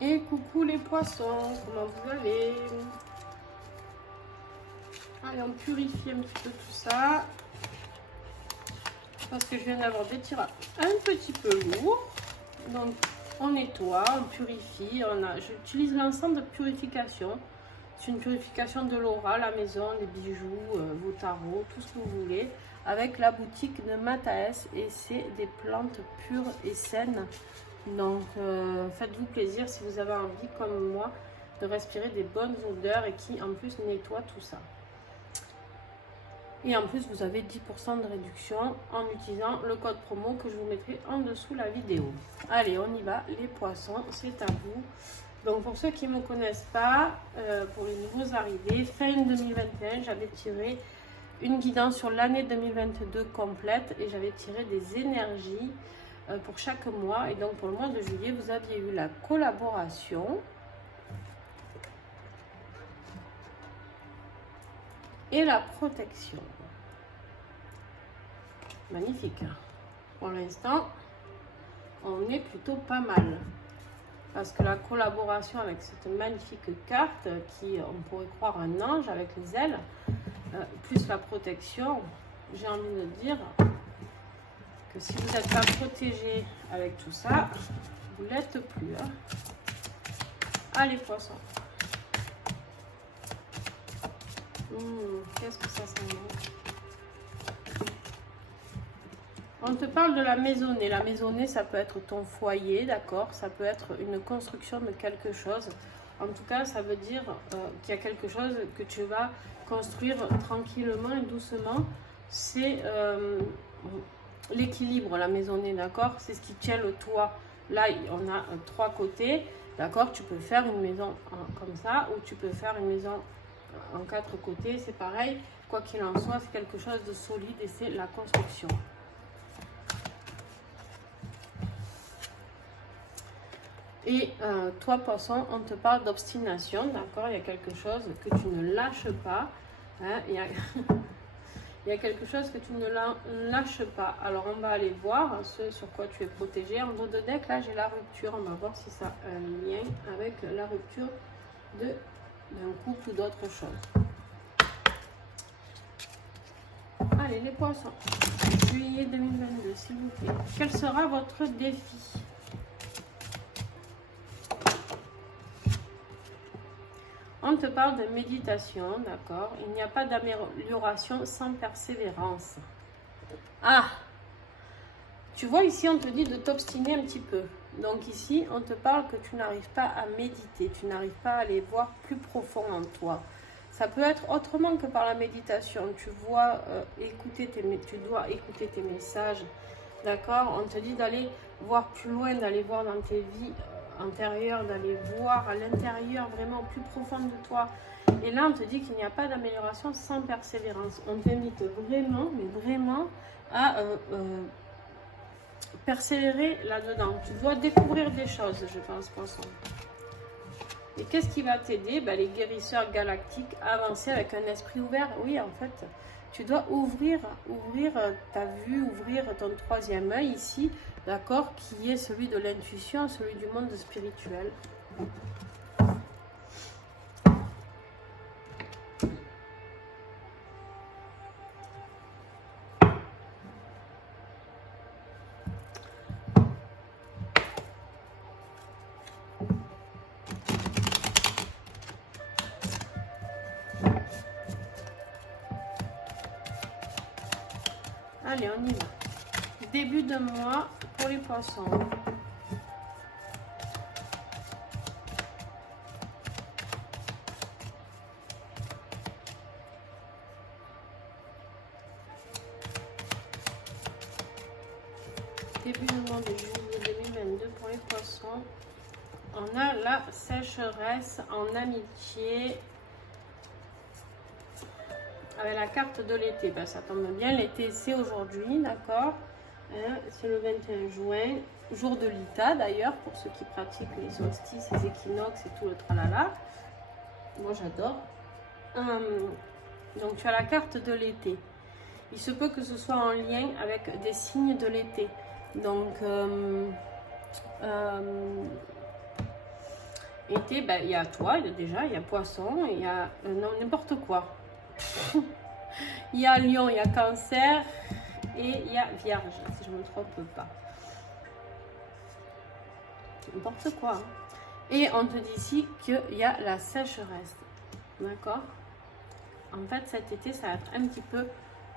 Et coucou les poissons, comment vous allez? Allez, on purifie un petit peu tout ça. Parce que je viens d'avoir des tirages un petit peu lourds. Donc on nettoie, on purifie. J'utilise l'ensemble de purification. C'est une purification de l'aura, la maison, les bijoux, vos tarots, tout ce que vous voulez. Avec la boutique de Mataes. Et c'est des plantes pures et saines. Donc faites-vous plaisir si vous avez envie comme moi de respirer des bonnes odeurs et qui en plus nettoient tout ça. Et en plus vous avez 10% de réduction en utilisant le code promo que je vous mettrai en dessous la vidéo. Allez, on y va les poissons, c'est à vous. Donc pour ceux qui ne me connaissent pas, pour les nouveaux arrivés, fin 2021 j'avais tiré une guidance sur l'année 2022 complète et j'avais tiré des énergies pour chaque mois. Et donc pour le mois de juillet vous aviez eu la collaboration et la protection. Magnifique. Pour l'instant on est plutôt pas mal parce que la collaboration avec cette magnifique carte qui, on pourrait croire un ange avec les ailes, plus la protection, j'ai envie de dire que si vous n'êtes pas protégé avec tout ça, vous ne l'êtes plus. Hein. Allez poissons. Qu'est-ce que ça sent bon. On te parle de la maisonnée. La maisonnée, ça peut être ton foyer, d'accord? Ça peut être une construction de quelque chose. En tout cas, ça veut dire qu'il y a quelque chose que tu vas construire tranquillement et doucement. C'est l'équilibre, la maisonnée, d'accord? C'est ce qui tient le toit. Là, on a 3 côtés, d'accord? Tu peux faire une maison comme ça ou tu peux faire une maison en 4 côtés. C'est pareil. Quoi qu'il en soit, c'est quelque chose de solide et c'est la construction. Et toi, poisson, on te parle d'obstination, d'accord? Il y a quelque chose que tu ne lâches pas. Hein? Il y a quelque chose que tu ne lâches pas. Alors, on va aller voir ce sur quoi tu es protégé. En dos de deck, là, j'ai la rupture. On va voir si ça a un lien avec la rupture d'un couple ou d'autre chose. Allez, les poissons. Juillet 2022, s'il vous plaît. Quel sera votre défi? On te parle de méditation, d'accord? Il n'y a pas d'amélioration sans persévérance. Ah! Tu vois, ici, on te dit de t'obstiner un petit peu. Donc ici, on te parle que tu n'arrives pas à méditer, tu n'arrives pas à aller voir plus profond en toi. Ça peut être autrement que par la méditation. Tu dois écouter tes messages, d'accord? On te dit d'aller voir plus loin, d'aller voir dans tes vies intérieures, d'aller voir à l'intérieur, vraiment au plus profond de toi. Et là, on te dit qu'il n'y a pas d'amélioration sans persévérance. On t'invite vraiment, mais vraiment, à persévérer là-dedans. Tu dois découvrir des choses, je pense, poisson. Et qu'est-ce qui va t'aider? Les guérisseurs galactiques, avancer avec un esprit ouvert. Oui, en fait, tu dois ouvrir ta vue, ouvrir ton 3e œil ici, d'accord, qui est celui de l'intuition, celui du monde spirituel. Allez, on y va. Début de mois pour les poissons. Début du mois de juillet 2022 pour les poissons. On a la sécheresse en amitié. Avec la carte de l'été, ça tombe bien, l'été c'est aujourd'hui, d'accord, c'est le 21 juin, jour de l'Ita d'ailleurs, pour ceux qui pratiquent les solstices, les équinoxes et tout le tralala. Moi j'adore. Donc tu as la carte de l'été. Il se peut que ce soit en lien avec des signes de l'été. Donc Été, ben, il y a toi, déjà, il y a Poisson, il y a non, n'importe quoi. Il y a Lion, il y a Cancer et il y a Vierge, si je ne me trompe pas. N'importe quoi. Hein. Et on te dit ici qu'il y a la sécheresse. D'accord? En fait, cet été, ça va être un petit peu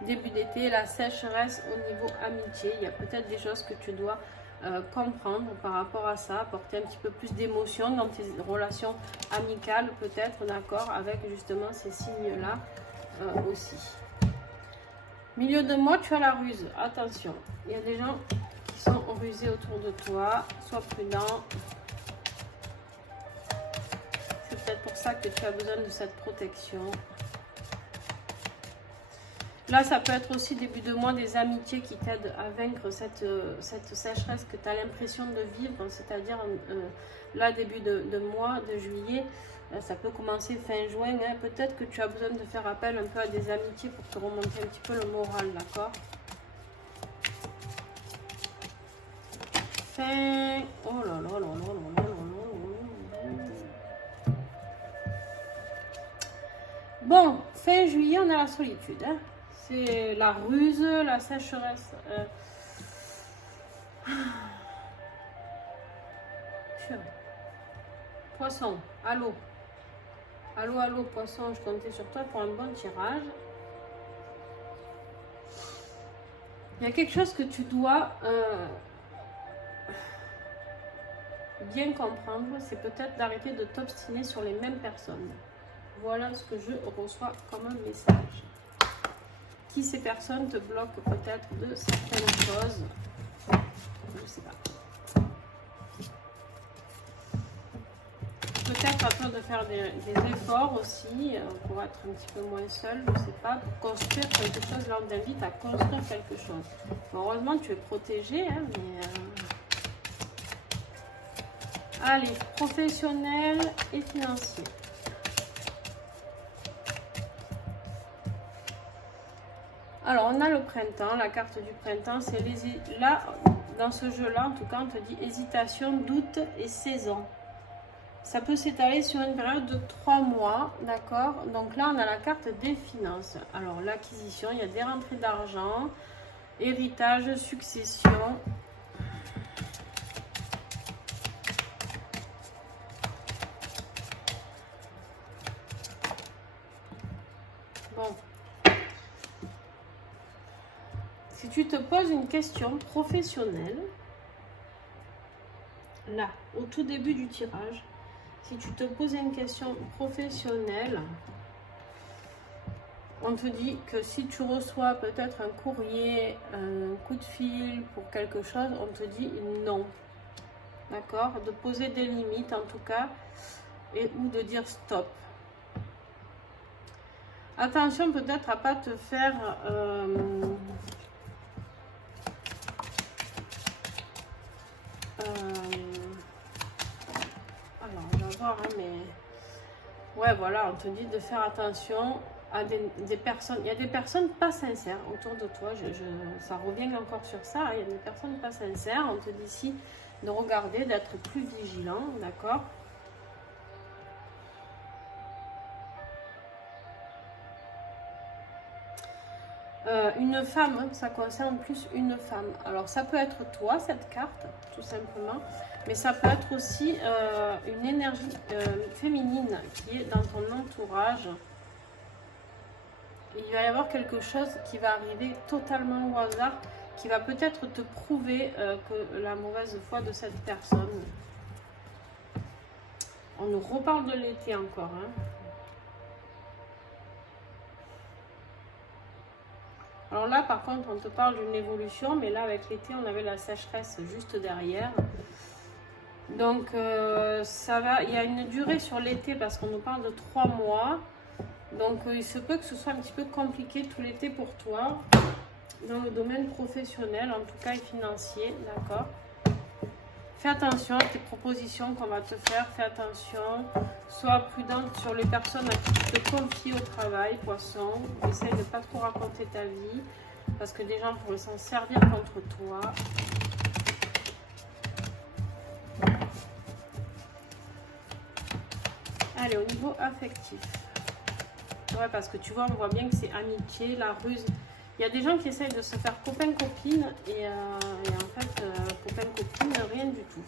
début d'été, la sécheresse au niveau amitié. Il y a peut-être des choses que tu dois comprendre par rapport à ça, apporter un petit peu plus d'émotion dans tes relations amicales, peut-être, d'accord, avec justement ces signes-là aussi. Milieu de mois, tu as la ruse. Attention, il y a des gens qui sont rusés autour de toi. Sois prudent. C'est peut-être pour ça que tu as besoin de cette protection. Là, ça peut être aussi début de mois des amitiés qui t'aident à vaincre cette sécheresse que tu as l'impression de vivre. C'est-à-dire, là, début de mois, de juillet, ça peut commencer fin juin. Hein. Peut-être que tu as besoin de faire appel un peu à des amitiés pour te remonter un petit peu le moral, d'accord? Fin... Oh là là là là là là là. Bon, fin juillet, on a la solitude. Hein. C'est la ruse, la sécheresse. Poisson, allô. Allô, allô, Poisson, je comptais sur toi pour un bon tirage. Il y a quelque chose que tu dois bien comprendre, c'est peut-être d'arrêter de t'obstiner sur les mêmes personnes. Voilà ce que je reçois comme un message. Qui ces personnes te bloquent peut-être de certaines choses. Je ne sais pas. Peut-être à toi de faire des efforts aussi pour être un petit peu moins seul, je ne sais pas, pour construire quelque chose. Là, on t'invite à construire quelque chose. Bon, heureusement, tu es protégé, hein, mais... Allez, professionnel et financier. Alors, on a le printemps, la carte du printemps, c'est les... Là, dans ce jeu-là, en tout cas, on te dit hésitation, doute et saison. Ça peut s'étaler sur une période de 3 mois, d'accord? Donc là, on a la carte des finances. Alors, l'acquisition, il y a des rentrées d'argent, héritage, succession. Bon. Si tu te poses une question professionnelle, là, au tout début du tirage, si tu te posais une question professionnelle, on te dit que si tu reçois peut-être un courrier, un coup de fil pour quelque chose, on te dit non. D'accord? De poser des limites en tout cas, ou de dire stop. Attention peut-être à ne pas te faire... alors on va voir, hein, mais... Ouais, voilà, on te dit de faire attention à des personnes. Il y a des personnes pas sincères autour de toi. Ça revient encore sur ça. Hein. Il y a des personnes pas sincères. On te dit ici de regarder, d'être plus vigilant, d'accord? Une femme, ça concerne plus une femme. Alors ça peut être toi, cette carte, tout simplement. Mais ça peut être aussi une énergie féminine qui est dans ton entourage. Il va y avoir quelque chose qui va arriver totalement au hasard, qui va peut-être te prouver que la mauvaise foi de cette personne. On nous reparle de l'été encore. Hein. Alors là, par contre, on te parle d'une évolution, mais là, avec l'été, on avait la sécheresse juste derrière. Donc, ça va. Il y a une durée sur l'été parce qu'on nous parle de 3 mois. Donc, il se peut que ce soit un petit peu compliqué tout l'été pour toi, dans le domaine professionnel, en tout cas, et financier, d'accord? Fais attention à tes propositions qu'on va te faire, fais attention. Sois prudente sur les personnes à qui tu te confies au travail, Poisson. Essaye de ne pas trop raconter ta vie, parce que des gens pourraient s'en servir contre toi. Allez, au niveau affectif. Ouais, parce que tu vois, on voit bien que c'est amitié, la ruse. Il y a des gens qui essayent de se faire copain-copine et en fait, copain-copine, rien du tout.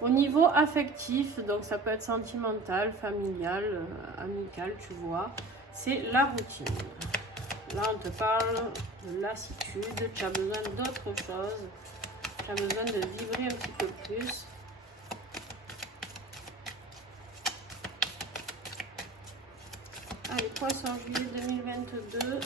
Au niveau affectif, donc ça peut être sentimental, familial, amical, tu vois, c'est la routine. Là, on te parle de lassitude, tu as besoin d'autre chose, tu as besoin de vibrer un petit peu plus. Allez, Poisson, juillet 2022.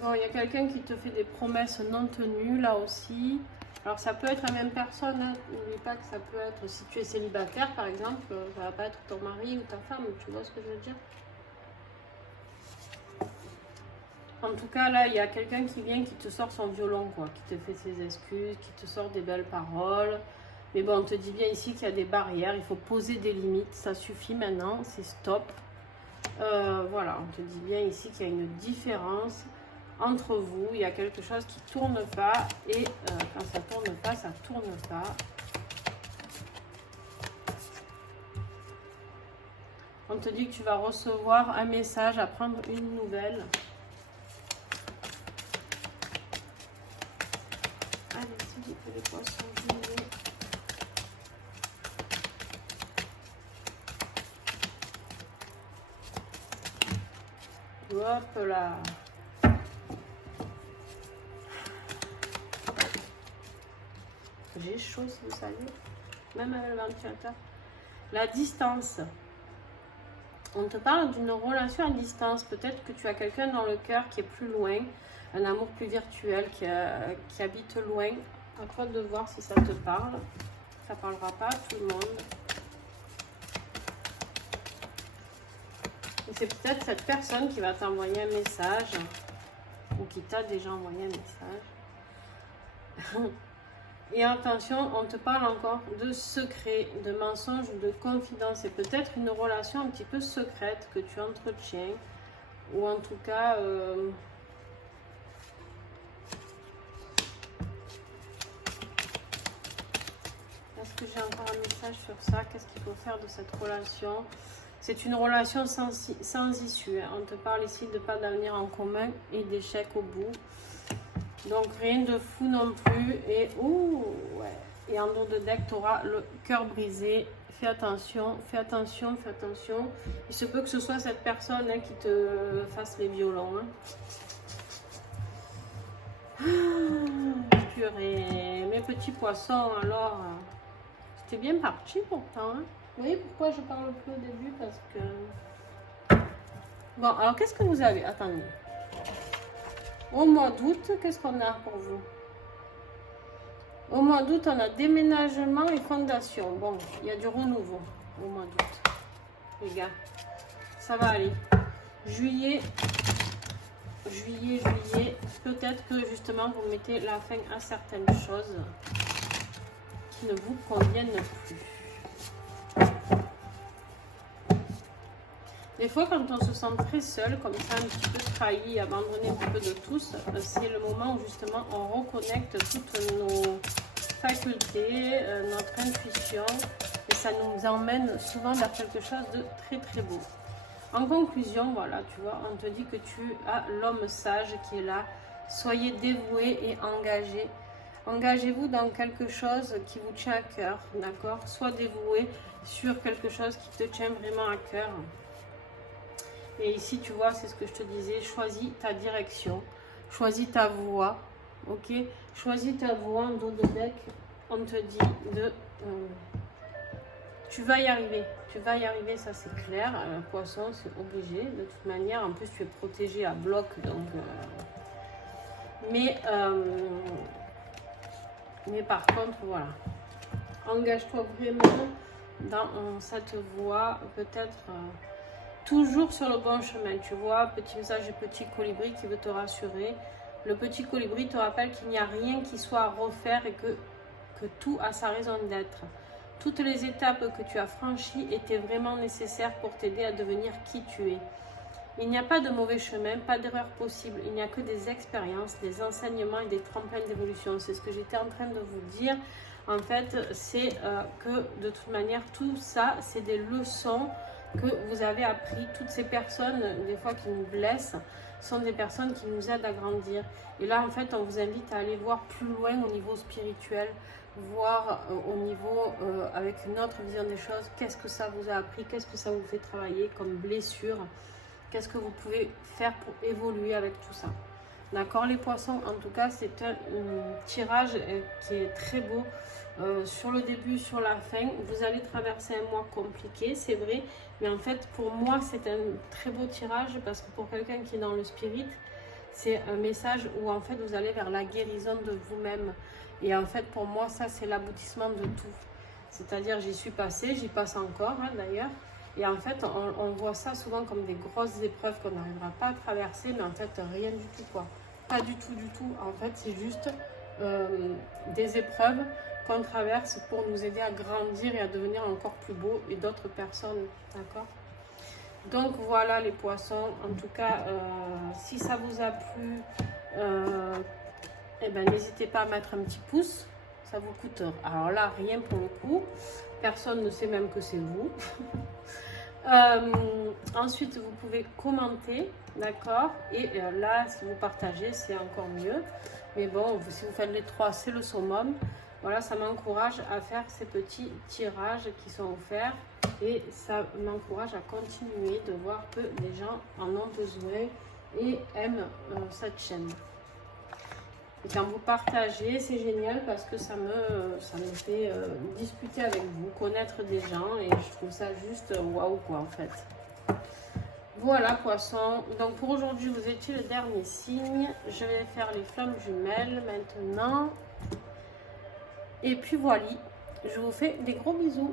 Bon, il y a quelqu'un qui te fait des promesses non tenues, là aussi. Alors, ça peut être la même personne. Hein. N'oublie pas que ça peut être, si tu es célibataire, par exemple, ça va pas être ton mari ou ta femme. Tu vois ce que je veux dire? En tout cas, là, il y a quelqu'un qui vient, qui te sort son violon, quoi. Qui te fait ses excuses, qui te sort des belles paroles. Mais bon, on te dit bien ici qu'il y a des barrières. Il faut poser des limites. Ça suffit maintenant. C'est stop. Voilà, on te dit bien ici qu'il y a une différence entre vous, il y a quelque chose qui tourne pas et quand ça tourne pas, ça tourne pas. On te dit que tu vas recevoir un message, apprendre une nouvelle. Allez, s'il vous plaît, les poissons, hop là. J'ai chaud, si vous savez, même avec le ventilateur. La distance. On te parle d'une relation à distance. Peut-être que tu as quelqu'un dans le cœur qui est plus loin, un amour plus virtuel, qui habite loin. À toi de voir si ça te parle. Ça ne parlera pas à tout le monde. Et c'est peut-être cette personne qui va t'envoyer un message ou qui t'a déjà envoyé un message. Et attention, on te parle encore de secret, de mensonge ou de confidence. C'est peut-être une relation un petit peu secrète que tu entretiens. Ou en tout cas... Est-ce que j'ai encore un message sur ça? Qu'est-ce qu'il faut faire de cette relation? C'est une relation sans issue. On te parle ici de pas d'avenir en commun et d'échec au bout. Donc rien de fou non plus. Et ouais. Et en dos de deck, tu auras le cœur brisé. Fais attention, fais attention, fais attention. Il se peut que ce soit cette personne qui te fasse les violons. Purée, mes petits poissons, alors, c'était bien parti pourtant. Hein. Vous voyez pourquoi je parle plus au début? Parce que... Bon, alors qu'est-ce que vous avez? Attendez. Au mois d'août, qu'est-ce qu'on a pour vous? Au mois d'août, on a déménagement et fondation. Bon, il y a du renouveau au mois d'août. Les gars, ça va aller. Juillet, peut-être que justement vous mettez la fin à certaines choses qui ne vous conviennent plus. Des fois, quand on se sent très seul, comme ça, un petit peu trahi, abandonné un petit peu de tous, c'est le moment où justement on reconnecte toutes nos facultés, notre intuition, et ça nous emmène souvent vers quelque chose de très très beau. En conclusion, voilà, tu vois, on te dit que tu as l'homme sage qui est là. Soyez dévoués et engagés. Engagez-vous dans quelque chose qui vous tient à cœur, d'accord? Sois dévoué sur quelque chose qui te tient vraiment à cœur. Et ici, tu vois, c'est ce que je te disais, choisis ta direction, choisis ta voie, ok? Choisis ta voie en dos de deck, on te dit de... tu vas y arriver, ça c'est clair. Poisson, c'est obligé, de toute manière, en plus tu es protégé à bloc, donc... Mais par contre, voilà, engage-toi vraiment dans cette voie, peut-être... toujours sur le bon chemin, tu vois, petit message du petit colibri qui veut te rassurer. Le petit colibri te rappelle qu'il n'y a rien qui soit à refaire et que tout a sa raison d'être. Toutes les étapes que tu as franchies étaient vraiment nécessaires pour t'aider à devenir qui tu es. Il n'y a pas de mauvais chemin, pas d'erreur possible. Il n'y a que des expériences, des enseignements et des tremplins d'évolution. C'est ce que j'étais en train de vous dire. En fait, c'est que de toute manière, tout ça, c'est des leçons que vous avez appris. Toutes ces personnes, des fois qui nous blessent, sont des personnes qui nous aident à grandir. Et là, en fait, on vous invite à aller voir plus loin au niveau spirituel, voir au niveau avec une autre vision des choses, qu'est-ce que ça vous a appris, qu'est-ce que ça vous fait travailler comme blessure, qu'est-ce que vous pouvez faire pour évoluer avec tout ça. D'accord, les poissons, en tout cas, c'est un tirage qui est très beau. Sur le début, sur la fin, vous allez traverser un mois compliqué, c'est vrai, mais en fait, pour moi, c'est un très beau tirage parce que pour quelqu'un qui est dans le spirit, c'est un message où en fait, vous allez vers la guérison de vous-même. Et en fait, pour moi, ça, c'est l'aboutissement de tout. C'est-à-dire, j'y suis passée, j'y passe encore, hein, d'ailleurs. Et en fait, on voit ça souvent comme des grosses épreuves qu'on n'arrivera pas à traverser, mais en fait, rien du tout, quoi. Pas du tout, du tout. En fait, c'est juste des épreuves qu'on traverse pour nous aider à grandir et à devenir encore plus beau et d'autres personnes, d'accord? Donc, voilà les poissons. En tout cas, si ça vous a plu, eh ben, n'hésitez pas à mettre un petit pouce. Ça vous coûte, alors là, rien pour le coup. Personne ne sait même que c'est vous. Ensuite, vous pouvez commenter, d'accord? Et là, si vous partagez, c'est encore mieux. Mais bon, si vous faites les 3, c'est le summum. Voilà, ça m'encourage à faire ces petits tirages qui sont offerts. Et ça m'encourage à continuer de voir que les gens en ont besoin et aiment cette chaîne. Et quand vous partagez, c'est génial parce que ça me fait discuter avec vous, connaître des gens et je trouve ça juste waouh quoi en fait. Voilà poisson. Donc pour aujourd'hui, vous étiez le dernier signe. Je vais faire les flammes jumelles maintenant. Et puis voilà, je vous fais des gros bisous.